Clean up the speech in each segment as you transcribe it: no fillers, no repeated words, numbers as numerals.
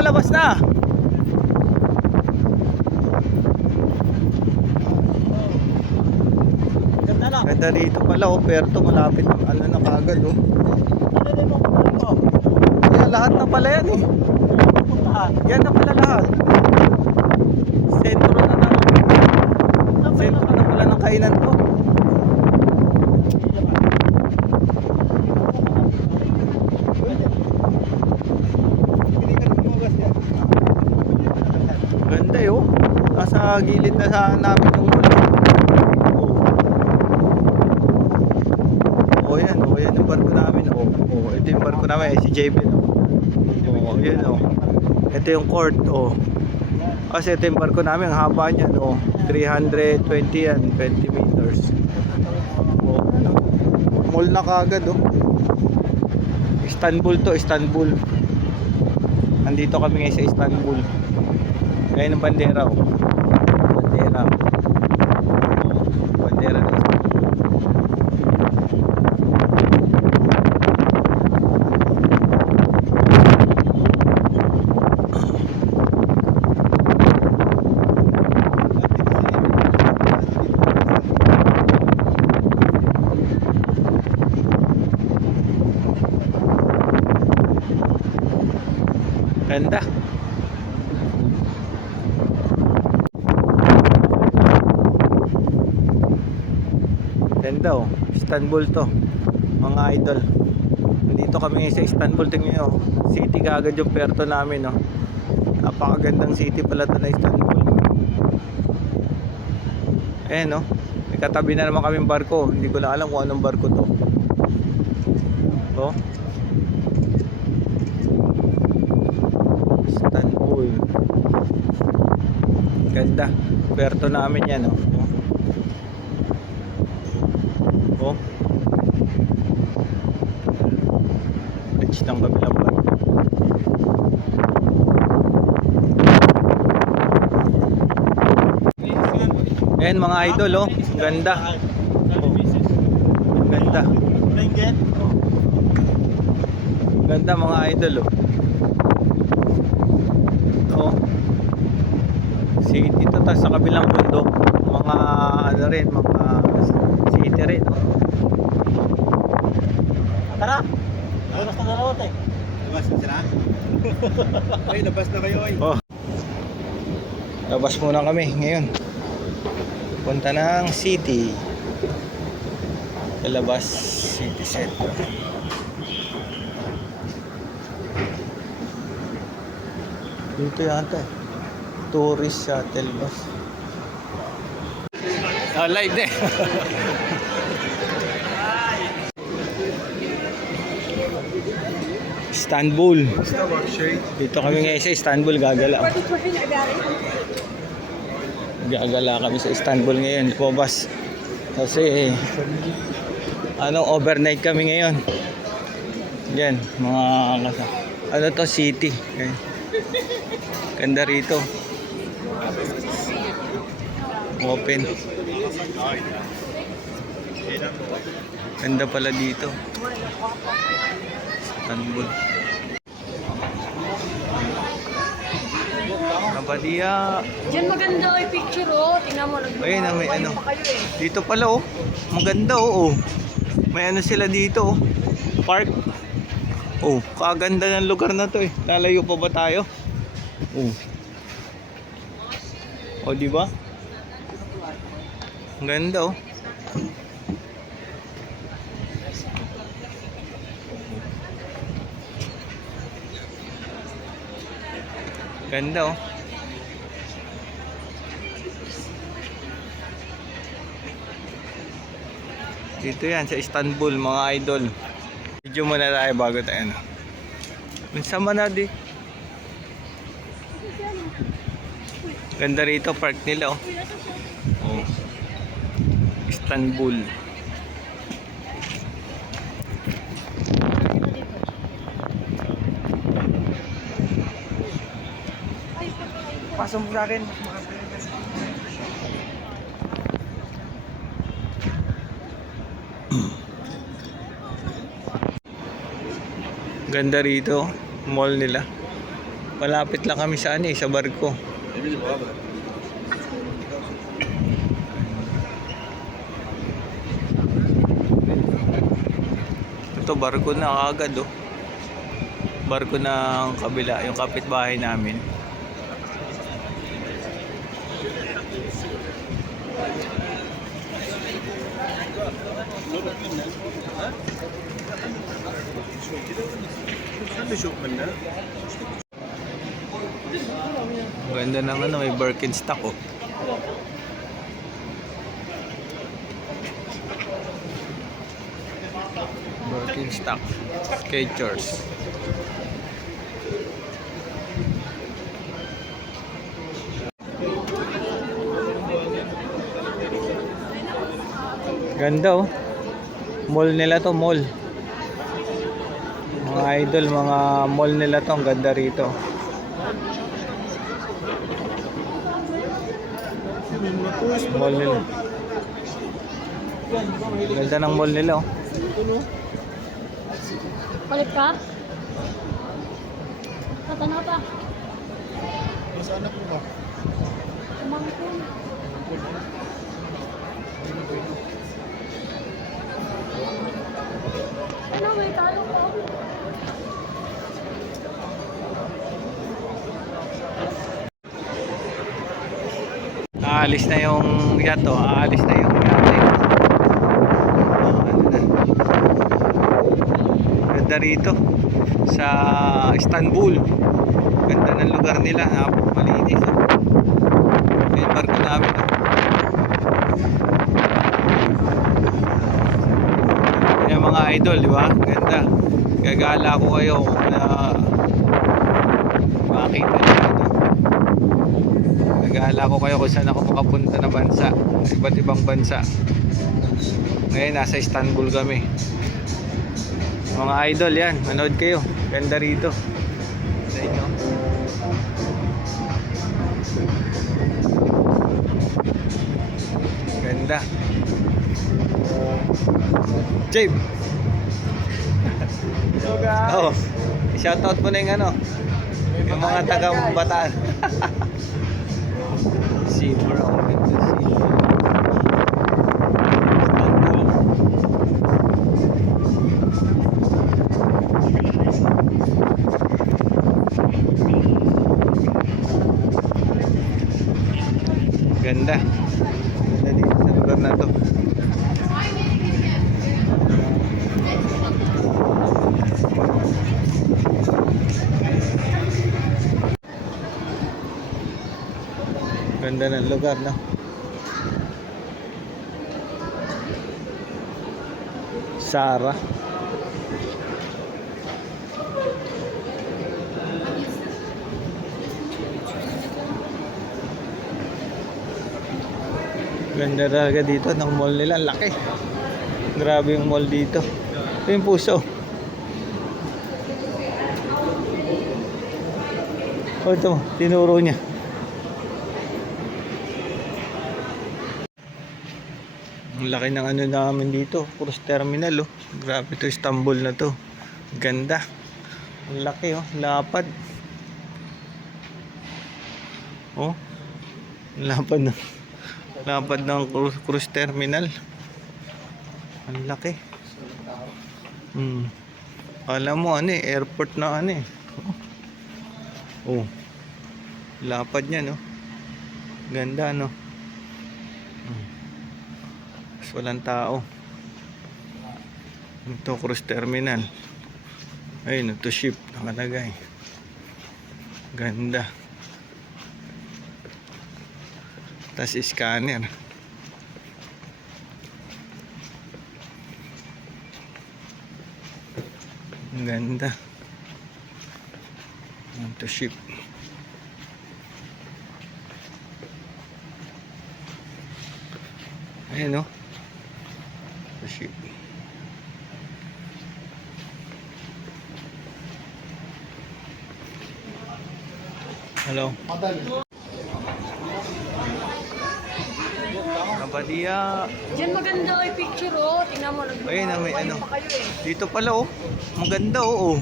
Labas na. Ganda lang. Ganda rito pala oh, Puerto, malapit ano na kagad oh. Yan, lahat na pala yan eh. Yan na pala lahat. Sentro na Sentro na pala ng kainan to. Ganda eh oh. Nasa gilid na sa namin yung mall. Oh yan yung barko namin oh. Oh, ito yung barko namin, si JB oh. Oh, yan oh. Ito yung court oh. Kasi ito yung barko namin, ang haba niyan oh. 320 yan, 20 meters. Oh, ano? Mall na kagad oh. Istanbul to, Istanbul. Nandito kami ngayon sa Istanbul. Ngayon ang bandera oh. Bandera. Bandera na. Ganda. Ganda oh. Istanbul to, mga idol. Nandito kami sa Istanbul. Tingnan nyo, city kagad yung Puerto namin oh. Napakagandang city pala to na Istanbul. Ayan oh. May katabi na naman kaming barko. Hindi ko na alam kung anong barko to. Oh. Istanbul. Ganda. Puerto namin yan oh. Oh. Bridge ng kabilang barko. Ayan mga idol oh. Ganda. Oh. Ganda. Ganda mga idol oh. Oh. City to, tapos sa kabilang bundok mga ano rin, mga city rin oh. Tara. Labas na dalawa tayo. Labas na sila? Ay, labas na kayo ay. Oh. Labas muna kami ngayon. Punta ng city. Labas city center. Dito yata eh. Tourist shuttle bus. Ah, live din. Istanbul. Dito kami ngayon sa Istanbul, gagala. Gagala kami sa Istanbul ngayon, Pobas. Kasi overnight kami ngayon. Yan, mga ano to, city. Okay. Ganda rito. Open. Ganda pala dito. Istanbul. Kabadia. Diyan maganda ay picture oh. Tingnan mo. Ayun na, may ano. Dito pala oh. Maganda oh. May ano sila dito oh. Park. Oh, kaganda ng lugar na to eh. Lalayo pa ba tayo? Oh. Oh, di ba? Ang ganda oh. Ganda oh. Dito yan sa Istanbul mga idol. Video muna tayo bago tayo na. Minsan man na di. Ganda rito park nila oh. Oh. Istanbul. Pasok mo sa akin. Ganda rito, mall nila. Malapit lang kami sa sa barko. Ito barko na agad oh. Barko ng kabila, yung kapitbahay namin. Ganda ng may Birkenstock oh. Birkenstock, Skechers. Ganda oh. Mall nila to, mall. Mga idol, mga mall nila to, ang ganda rito. Mall nila. Ganda ng mall nila oh. Palit ka? Tatana pa. Saan na po ba? Mangkon. Ano, may talo pa. Aalis na yung yacht oh. Aalis na yung yacht. Ganda rito sa Istanbul. Ganda ng lugar nila, napakalinis oh. Yung barko namin oh. Yung mga idol, di ba? Ganda. Gagala ko kayo na makita nyo ito. Gagala ko kayo kung saan ako makapunta na bansa, iba't ibang bansa. Ngayon nasa Istanbul kami. Mga idol yan, manood kayo. Ganda rito sa inyo. Ganda. Jabe. Oh, shoutout mo na yung yung mga taga Bataan. Silver, ang ganda silver. Istanbul. Ganda. Ganda dito sa lugar na to. Ganda ng lugar na. Sara. Ganda talaga dito ng mall nila, laki. Grabe yung mall dito. Ito yung puso. Oh, ito, tinuro niya. Ang laki ng namin dito, cruise terminal oh. Grabe to, Istanbul na to. Ganda. Ang laki oh, lapad. Oh. Lapad ng cruise terminal. Ang laki. Alam mo airport na Oh. Lapad niya no. Ganda no. Walang tao. Ito cruise terminal. Ayun, ito ship nakalagay. Ganda. Tas scanner. Ganda. Ito ship. Ayun ship. Hello. Badia. Diyan maganda ay picture oh. Tingnan mo. Ayun na, may ano. Pa kayo eh. Dito pala oh. Maganda oh.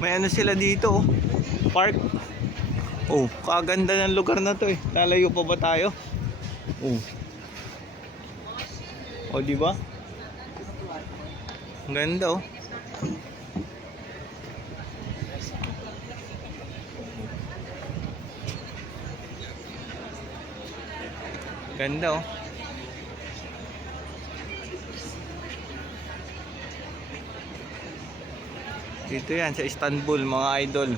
May ano sila dito oh. Park. Oh, kaganda ng lugar na to eh. Lalayo pa ba tayo? Oh. Oh, di ba? Ang ganda oh. Ganda oh. Dito yan sa Istanbul mga idol.